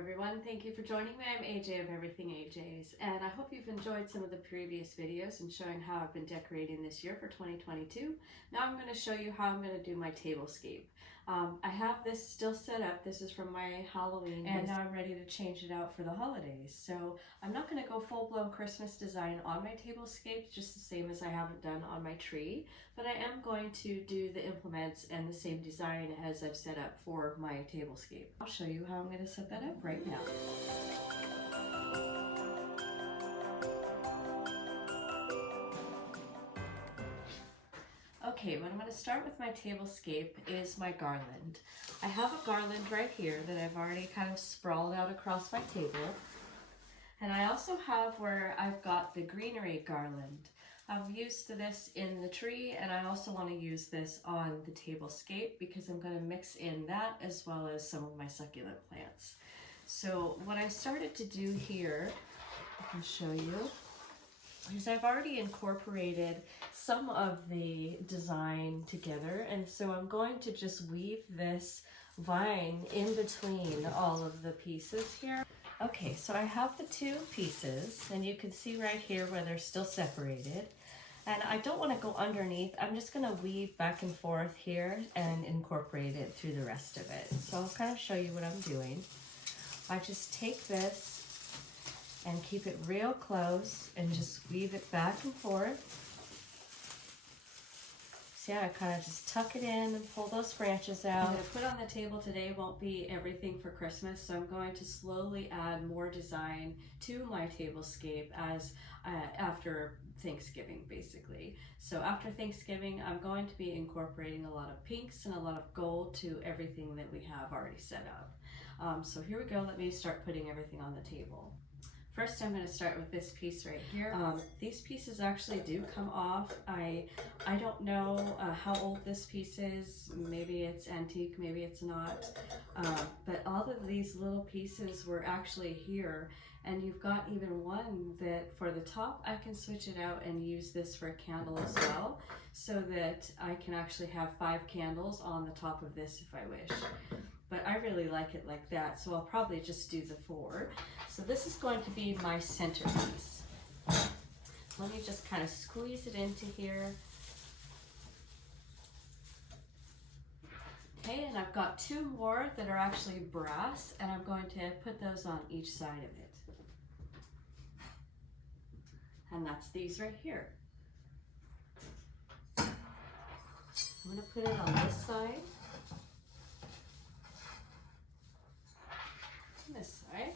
everyone. Thank you for joining me. I'm AJ of EverythingAJs, and I hope you've enjoyed some of the previous videos and showing how I've been decorating this year for 2022. Now I'm going to show you how I'm going to do my tablescape. I have this still set up. This is from my Halloween, and now I'm ready to change it out for the holidays. So I'm not going to go full-blown Christmas design on my tablescape, just the same as I haven't done on my tree, but I am going to do the implements and the same design as I've set up for my tablescape. I'll show you how I'm going to set that up right now. Okay, what I'm going to start with my tablescape is my garland. I have a garland right here that I've already kind of sprawled out across my table. And I also have where I've got the greenery garland. I've used this in the tree, and I also want to use this on the tablescape because I'm going to mix in that as well as some of my succulent plants. So what I started to do here, I can show you, is I've already incorporated some of the design together, and so I'm going to just weave this vine in between all of the pieces here. Okay, so I have the two pieces, and you can see right here where they're still separated. And I don't want to go underneath. I'm just going to weave back and forth here and incorporate it through the rest of it. So I'll kind of show you what I'm doing. I just take this and keep it real close and just weave it back and forth. See how I kind of just tuck it in and pull those branches out. What I put on the table today won't be everything for Christmas, so I'm going to slowly add more design to my tablescape as after Thanksgiving, basically. So after Thanksgiving, I'm going to be incorporating a lot of pinks and a lot of gold to everything that we have already set up. So here we go. Let me start putting everything on the table. First, I'm going to start with this piece right here. These pieces actually do come off. I don't know how old this piece is. Maybe it's antique, maybe it's not. But all of these little pieces were actually here. And you've got even one that for the top, I can switch it out and use this for a candle as well, so that I can actually have 5 candles on the top of this if I wish. But I really like it like that, so I'll probably just do the 4. So this is going to be my centerpiece. Let me just kind of squeeze it into here. Okay, and I've got 2 more that are actually brass, and I'm going to put those on each side of it. And that's these right here. I'm going to put it on this side. This side.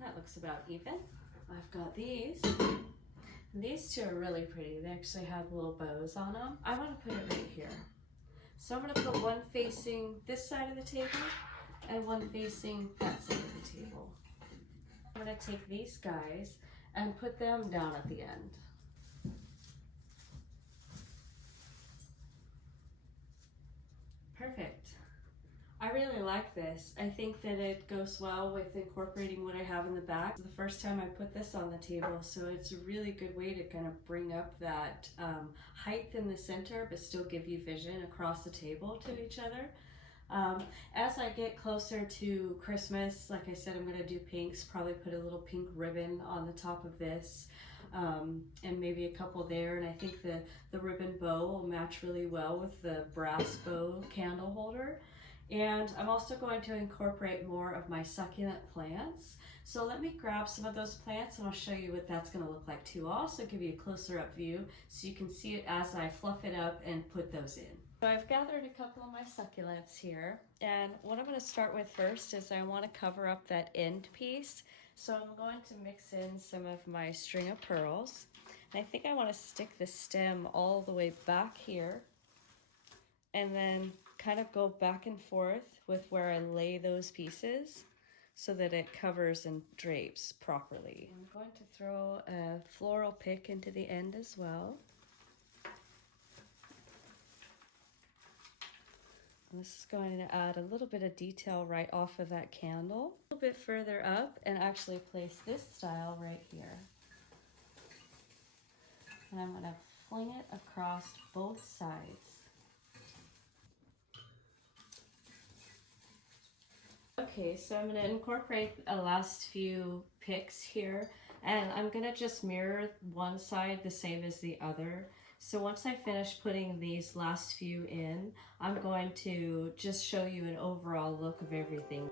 That looks about even. I've got these. And these 2 are really pretty. They actually have little bows on them. I want to put it right here. So I'm going to put one facing this side of the table and one facing that side of the table. I'm going to take these guys and put them down at the end. Perfect. I really like this. I think that it goes well with incorporating what I have in the back. It's the first time I put this on the table, so it's a really good way to kind of bring up that height in the center, but still give you vision across the table to each other. As I get closer to Christmas, like I said, I'm going to do pinks, probably put a little pink ribbon on the top of this. And maybe a couple there, and I think the ribbon bow will match really well with the brass bow candle holder. And I'm also going to incorporate more of my succulent plants. So let me grab some of those plants and I'll show you what that's going to look like too. I'll also give you a closer up view so you can see it as I fluff it up and put those in. So I've gathered a couple of my succulents here, and what I'm going to start with first is I want to cover up that end piece. So I'm going to mix in some of my string of pearls. And I think I want to stick the stem all the way back here and then kind of go back and forth with where I lay those pieces so that it covers and drapes properly. I'm going to throw a floral pick into the end as well. And this is going to add a little bit of detail right off of that candle. A little bit further up and actually place this style right here. And I'm going to fling it across both sides. Okay, so I'm going to incorporate the last few picks here, and I'm going to just mirror one side the same as the other. So once I finish putting these last few in, I'm going to just show you an overall look of everything.